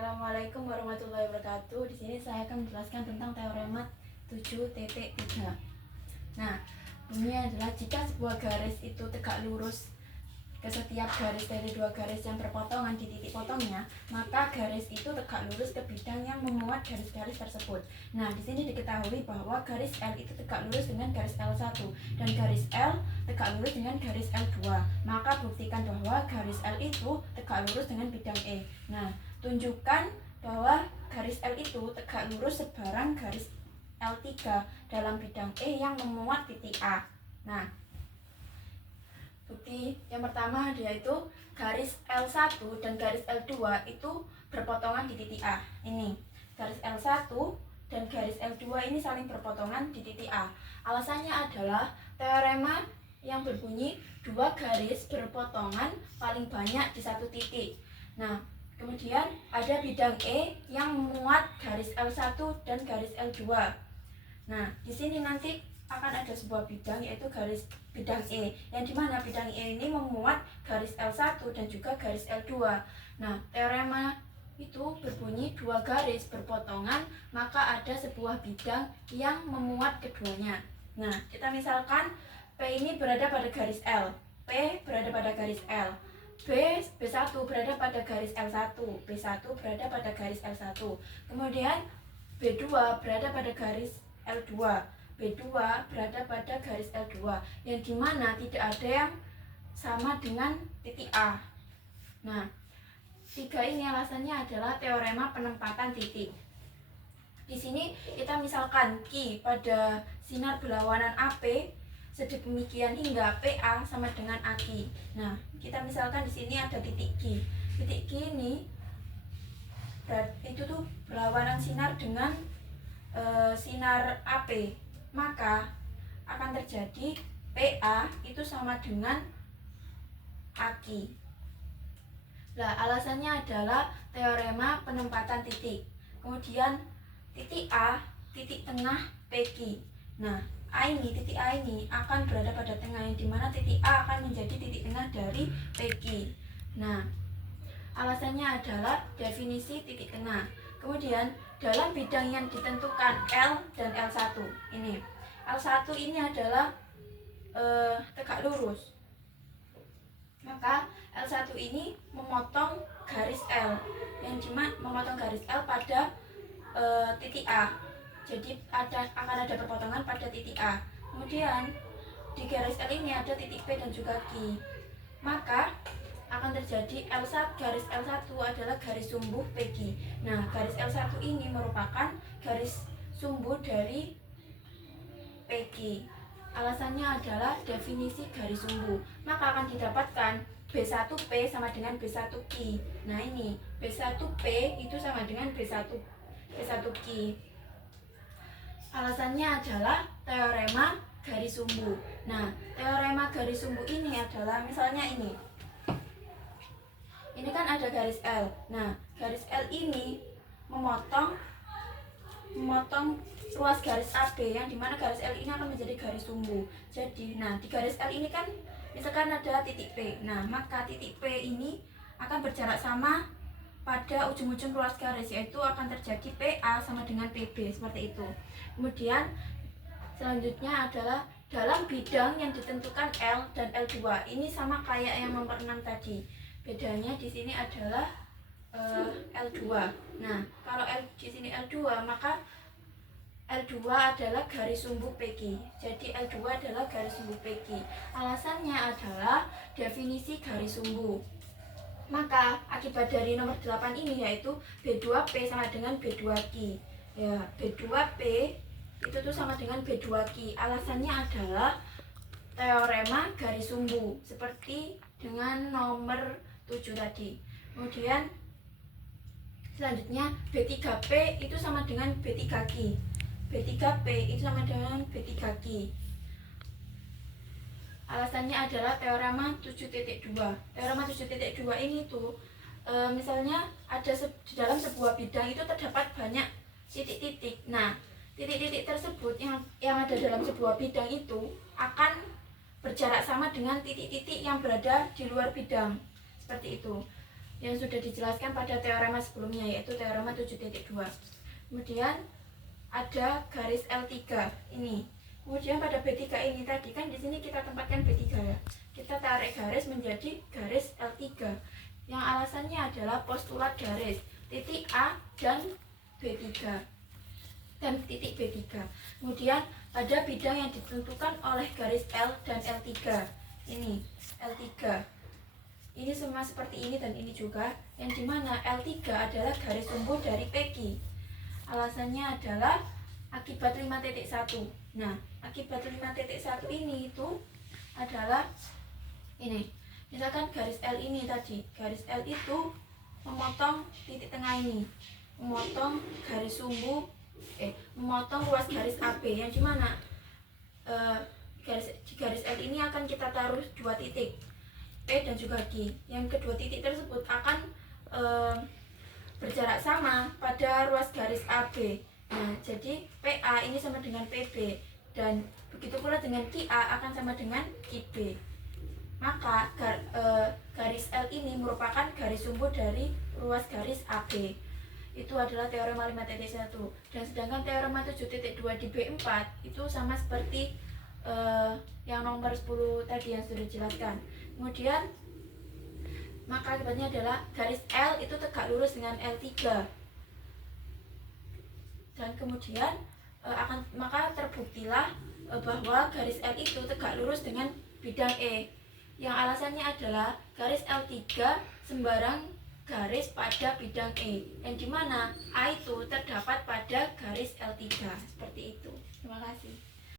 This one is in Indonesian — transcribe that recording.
Assalamualaikum warahmatullahi wabarakatuh. Di sini saya akan menjelaskan tentang teorema 7.3. Nah, ini adalah jika sebuah garis itu tegak lurus ke setiap garis dari dua garis yang berpotongan di titik potongnya, maka garis itu tegak lurus ke bidang yang memuat garis-garis tersebut. Nah, di sini diketahui bahwa garis L itu tegak lurus dengan garis L1 dan garis L tegak lurus dengan garis L2. Maka buktikan bahwa garis L itu tegak lurus dengan bidang E. Nah, tunjukkan bahwa garis L itu tegak lurus sebarang garis L3 dalam bidang E yang memuat titik A. Nah, bukti yang pertama yaitu garis L1 dan garis L2 itu berpotongan di titik A. Ini garis L1 dan garis L2 ini saling berpotongan di titik A. Alasannya adalah teorema yang berbunyi dua garis berpotongan paling banyak di satu titik. Nah, kemudian ada bidang E yang memuat garis L1 dan garis L2. Nah, di sini nanti akan ada sebuah bidang yaitu garis bidang E, yang dimana bidang E ini memuat garis L1 dan juga garis L2. Nah, teorema itu berbunyi dua garis berpotongan maka ada sebuah bidang yang memuat keduanya. Nah, kita misalkan P ini berada pada garis L, P berada pada garis L, B1 berada pada garis L1, B1 berada pada garis L1, kemudian B2 berada pada garis L2, B2 berada pada garis L2, yang dimana tidak ada yang sama dengan titik A. Nah, tiga ini alasannya adalah teorema penempatan titik. Di sini kita misalkan Q pada sinar berlawanan AP sedemikian hingga PA sama dengan AQ. Nah, kita misalkan di sini ada titik Q. Titik Q ini itu tuh berlawanan sinar dengan sinar AP. Maka akan terjadi PA itu sama dengan AQ. Nah, alasannya adalah teorema penempatan titik. Kemudian titik A, titik tengah PQ. Nah, titik A ini akan berada pada tengah, yang dimana titik A akan menjadi titik tengah dari PQ. Nah, alasannya adalah definisi titik tengah. Kemudian dalam bidang yang ditentukan L dan L1 ini, L1 ini adalah tegak lurus, maka L1 ini memotong garis L, yang dimana memotong garis L pada titik A. Jadi akan ada perpotongan pada titik A. Kemudian di garis L ini ada titik P dan juga Q. Maka akan terjadi garis L1 adalah garis sumbu PQ. Nah, garis L1 ini merupakan garis sumbu dari PQ. Alasannya adalah definisi garis sumbu. Maka akan didapatkan B1P sama dengan B1Q. Nah, ini B1P itu sama dengan B1Q. Alasannya adalah teorema garis sumbu. Nah, teorema garis sumbu ini adalah misalnya ini kan ada garis L. Nah, garis L ini memotong ruas garis AB, yang dimana garis L ini akan menjadi garis sumbu. Jadi, nah di garis L ini kan misalkan ada titik P. Nah, maka titik P ini akan berjarak sama pada ujung-ujung ruas garis, yaitu akan terjadi PA sama dengan PB, seperti itu. Kemudian selanjutnya adalah dalam bidang yang ditentukan L dan L2. Ini sama kayak yang nomor 6 tadi. Bedanya di sini adalah L2. Nah, kalau di sini L2, maka L2 adalah garis sumbu PQ. Jadi L2 adalah garis sumbu PQ. Alasannya adalah definisi garis sumbu. Maka akibat dari nomor 8 ini yaitu B2P sama dengan B2Q. Ya, B2P itu tuh sama dengan B2Q. Alasannya adalah teorema garis sumbu seperti dengan nomor 7 tadi. Kemudian selanjutnya B3P itu sama dengan B3Q. B3P itu sama dengan B3Q. Alasannya adalah teorema 7.2. Teorema 7.2 ini tuh misalnya ada di dalam sebuah bidang itu terdapat banyak titik-titik. Nah, titik-titik tersebut yang ada dalam sebuah bidang itu akan berjarak sama dengan titik-titik yang berada di luar bidang. Seperti itu. yang sudah dijelaskan pada teorema sebelumnya, yaitu teorema 7.2. Kemudian ada garis L3 ini. Kemudian pada B3 ini tadi kan di sini kita tempatkan B3 ya. Kita tarik garis menjadi garis L3. Yang alasannya adalah postulat garis titik A dan B3 dan titik B3. Kemudian pada bidang yang ditentukan oleh garis L dan L3. Ini L3. Ini semua seperti ini dan ini juga, yang dimana L3 adalah garis sumbu dari PQ. Alasannya adalah akibat 5.1. Nah, akibat 5.1 ini itu adalah ini. Misalkan garis L ini tadi, garis L itu memotong titik tengah ini, memotong garis sumbu, memotong ruas garis AB, yang dimana di garis L ini akan kita taruh dua titik P dan juga Q. Yang kedua titik tersebut akan berjarak sama pada ruas garis AB. Nah, jadi PA ini sama dengan PB dan begitu pula dengan QA akan sama dengan QB. Maka garis L ini merupakan garis sumbu dari ruas garis AB. Itu adalah teorema 5.1. Dan sedangkan teorema 7.2 di B4 itu sama seperti yang nomor 10 tadi yang sudah dijelaskan. Kemudian maka akibatnya adalah garis L itu tegak lurus dengan L3. Dan kemudian maka terbuktilah bahwa garis L itu tegak lurus dengan bidang E. Yang alasannya adalah garis L3 sembarang garis pada bidang E, yang dimana A itu terdapat pada garis L3. Seperti itu. Terima kasih.